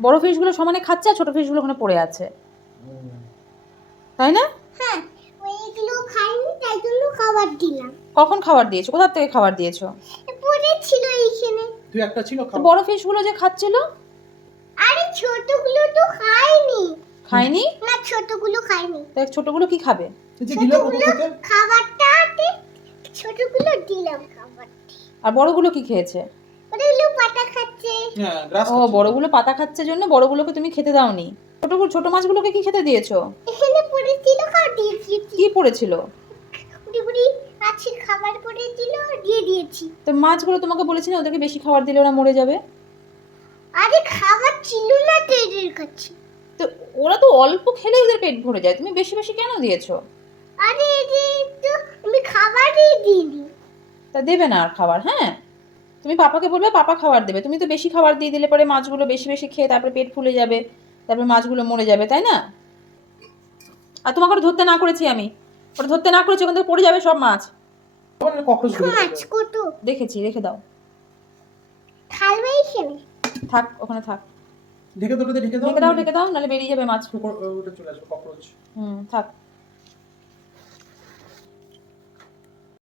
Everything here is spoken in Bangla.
বড় ফিশগুলো সমানে খাচ্ছে আর ছোট ফিশগুলো ওখানে পড়ে আছে, তাই না? হ্যাঁ, ওইগুলো খাইনি, তাই জন্য খাবার দিলাম। কখন খাবার দিয়েছো? কোথা থেকে খাবার দিয়েছো? পড়ে ছিল এইখানে। তুই একটা ছিল তো খাওয়া। বড় ফিশগুলো যে খাচ্ছিল? আরে ছোটগুলো তো খাইনি। খায়নি? না, ছোটগুলো খাইনি। তো ছোটগুলো কি খাবে? তুই যে দিলে ওকে ছোটগুলো খেতে। খাবারটাতে ছোটগুলো দিলাম খাবার। আর বড়গুলো কি খেয়েছে? ওগুলো পাতা খাচ্ছে। হ্যাঁ, গ্রাস ও, বড়গুলো পাতা খাচ্ছে জন্য বড়গুলোকে তুমি খেতে দাওনি। ছোট মাছগুলোকে কি খেতে দিয়েছো? এখানে পড়েছিল, খাবার দিয়েছি। কি পড়েছিল? পুরি আছে, খাবার পড়েছিল, দিয়ে দিয়েছি। তো মাছগুলো তোমাকে বলেছি না ওদেরকে বেশি খাবার দিলে ওরা মরে যাবে। আরে খাবার ছিল না তো এদের কাছে। তো ওরা তো অল্প খেলে ওদের পেট ভরে যায়, তুমি বেশি বেশি কেন দিয়েছো? আরে এদের তো আমি খাবারই দিইনি। তা দেবে না আর খাবার, হ্যাঁ? তুমি পাপাকে বলবে, পাপা খাবার দেবে। তুমি তো বেশি খাবার দিয়ে দিলে পরে মাছগুলো বেশি বেশি খেয়ে তারপরে পেট ফুলে যাবে, তারপরে মাছগুলো মরে যাবে, তাই না? আর তোমাকে ওটা ধরতে না করেছি আমি, ওটা ধরতে না করেছি, ওখান থেকে পড়ে যাবে সব মাছ। ককরোচ গুলো মাছ কত দেখেছি, রেখে দাও। থালবে এখানে। থাক, ওখানে থাক। ঢেকে দাও, ঢেকে দাও। ঢেকে দাও, নাহলে বেরিয়ে যাবে মাছ। ওটা চলে আসবে ককরোচ। থাক।